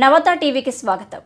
నవత టీవీకి స్వాగతం.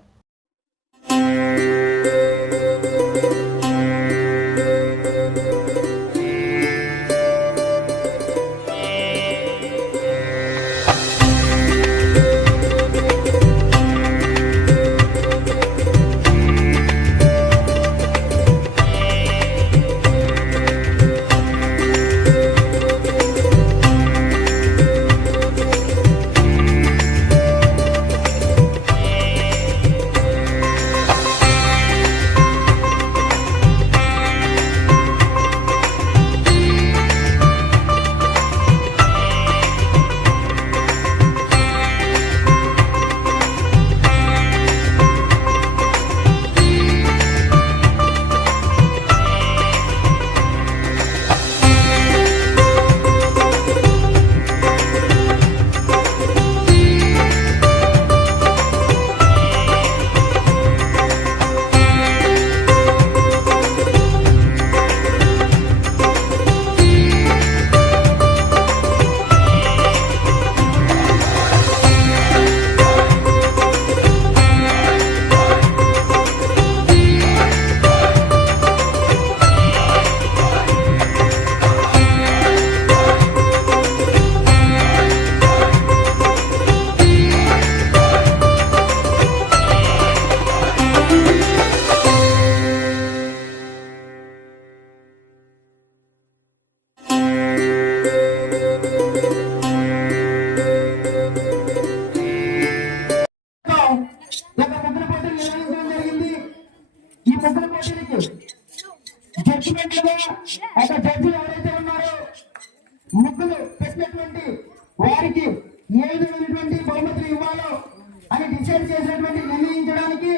డిసైడ్ చేసినటువంటి నిర్ణయించడానికి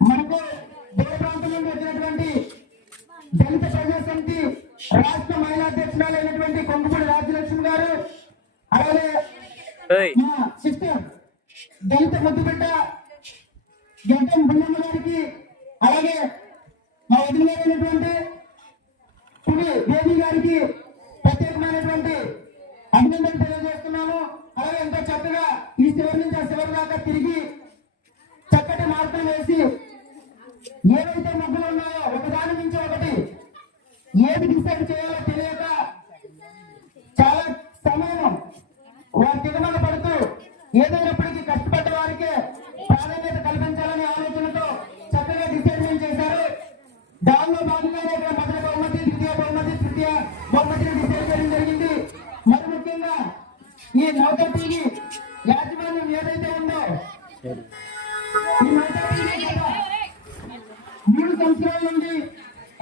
మనకు దూర ప్రాంతం నుండి వచ్చినటువంటి దళిత ప్రజా సమితి రాష్ట్ర మహిళా అధ్యక్షురాలైనటువంటి కొంగుపూడి రాజ్యలక్ష్మి గారు అలాగే మా సిస్టర్ దళిత ముద్దుబిడ్డ గడ్డం బుల్లమ్మ గారికి అలాగే మా వదిన గారైనటువంటి పులి బేబీ గారికి ప్రత్యేకమైనటువంటి అభినందన తెలియజేస్తున్నాము అలాగే ఎంతో చక్కగా ఈ చివరి నుంచి ఆ చివరి దాకా తిరిగి చక్కటి వేసి ఏవైతే ముగ్గులు ఉన్నాయో ఒకదాని నుంచి ఒకటి ఏది డిసైడ్ చేయాలో తెలియక చాలా సమయం వారి తిరుమల పడుతూ ఏదైనప్పటికీ మూడు సంవత్సరాల నుండి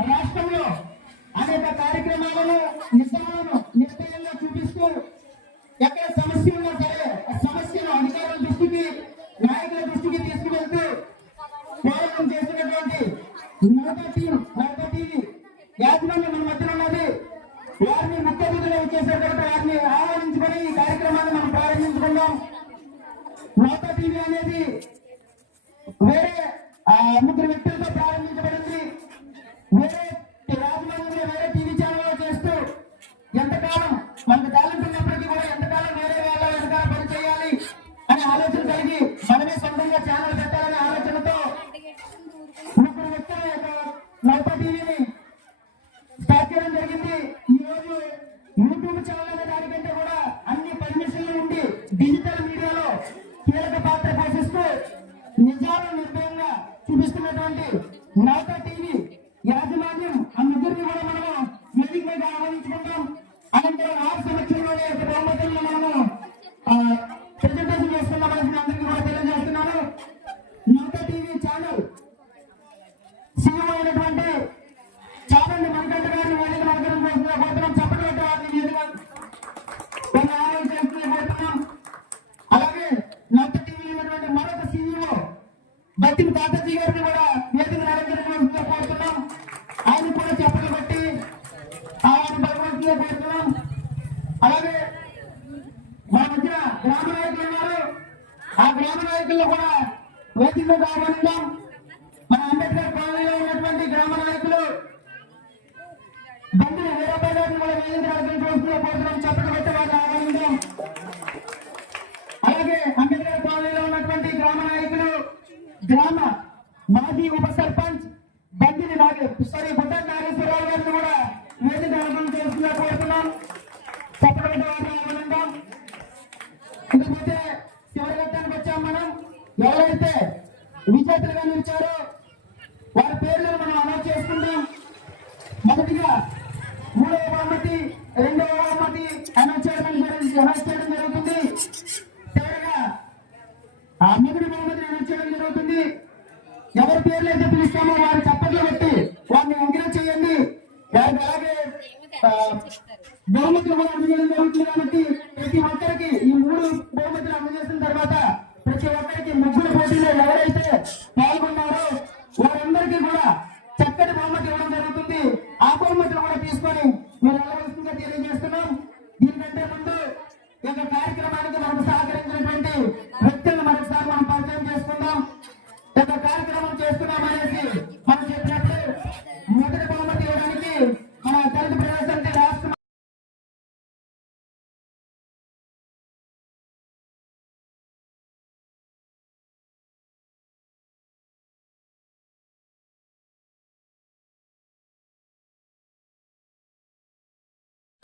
రాష్ట్రంలో అనేక కార్యక్రమాలను నిజాలను నిర్ణయంగా చూపిస్తూ ఎక్కడ సమస్య ఉన్నా సరే ఆ సమస్యను అధికారుల దృష్టికి నాయకుల దృష్టికి తీసుకువెళ్తూ పోరాటం చేస్తున్నటువంటి నౌకా టీం నౌకా టీవీ యాజమాన్యం మన మధ్యన ఉన్నది. వారిని ముఖ్య అతిథులు వచ్చేసేటట్టు వారిని ఆహ్వానించుకొని ఈ కార్యక్రమాన్ని మనం ప్రారంభించుకుందాం. నౌకా టీవీ అనేది వేరే ఆ, ముగ్గురు వేరే అలాగే మా మధ్య గ్రామ నాయకులు ఉన్నారు. ఆ గ్రామ నాయకుల్లో కూడా వేదిక మీద ఆహ్వానిద్దాం మన అంబేద్కర్ కాలనీలో ఉన్నటువంటి గ్రామ నాయకులు బంధువులు హైదరాబాద్ గారిని కూడా వేదిక నగరం చూస్తున్న పోతున్నాం చెప్పడం వచ్చే వారిని ఆహ్వానిద్దాం అలాగే అంబేద్కర్ కాలనీలో ఉన్నటువంటి గ్రామ మాజీ ఉప సర్పంచ్ బండిని నాగే సారీ బుట్ట నాగేశ్వరరావు గారిని కూడా వేదిక అర్థం చేస్తున్నా కోరుతున్నాం తప్పకుండా వారిని ఆనందం ఇకపోతే చివరి ఘట్టానికి వచ్చాం మనం ఎవరైతే విజేతలుగా నిలిచారో వారి పేర్లను మనం అనౌన్స్ చేసుకుందాం. మొదటిగా మూడవ బహుమతి రెండవ బహుమతి అనౌన్స్ చేయడం జరుగుతుంది అనౌన్స్ చేయడం జరుగుతుంది. చివరిగా ఆ మొదటి బహుమతిని అనౌన్స్ చేయడం జరుగుతుంది ఎవరి పేర్లు అయితే పిలుస్తామో వారి చప్పట్లు పెట్టి వారిని ఎంకరేజ్ చేయండి వారికి అలాగే ఆ, బహుమతులు కూడా అందజేయడం జరుగుతుంది కాబట్టి ప్రతి ఒక్కరికి ఈ మూడు బహుమతులు అందజేసిన తర్వాత ప్రతి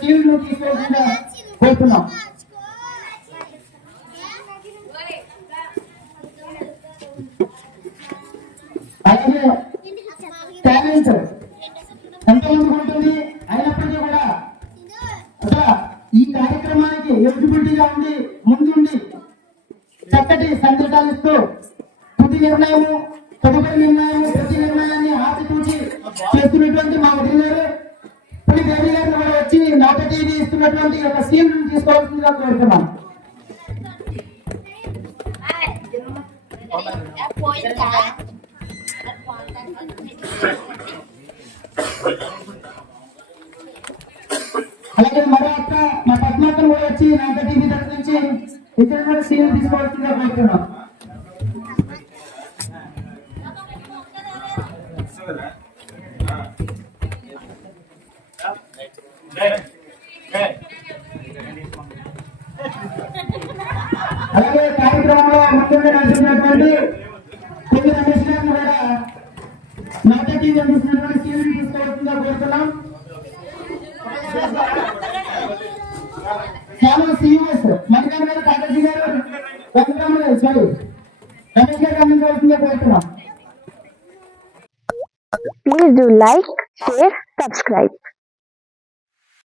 టీవీ నుంచి కోరుతున్నాం అలాగే టాలెంట్ ఉంటుంది? అయినప్పటికీ కూడా. అసలు ఈ కార్యక్రమానికి ఎలిజిబిలిటీగా ఉండి ముందుండి చక్కటి సందేశాలు ఇస్తూ తుది నిర్ణయము తదుపరి నిర్ణయం ప్రతి నిర్ణయాన్ని ఆచితూచి చేస్తున్నటువంటి మా వదిలి గారు వచ్చి నాట టీవీ ఇస్తున్నటువంటి ఒక సీన్ తీసుకోవాల్సిందిగా కోరుతున్నాం. అలాగే మరో అక్క మా పద్మాకను కూడా వచ్చి నాట టీవీ తరఫు నుంచి ఇతర సీన్ తీసుకోవాల్సిందిగా కోరుతున్నాం. అలాగే కార్యక్రమంలో ముందుగా నడిచినటువంటి కొన్ని రమేష్ గారిని కూడా నాట టీవీ అందిస్తున్నటువంటి సీన్ తీసుకోవాల్సిందిగా కోరుతున్నాం చాలా సీరియస్ మణికర్ గారు కాకర్జీ గారు వెంకటరామరావు సారీ రమేష్ గారు అందించవలసిందిగా కోరుతున్నాం Please do like, share, subscribe.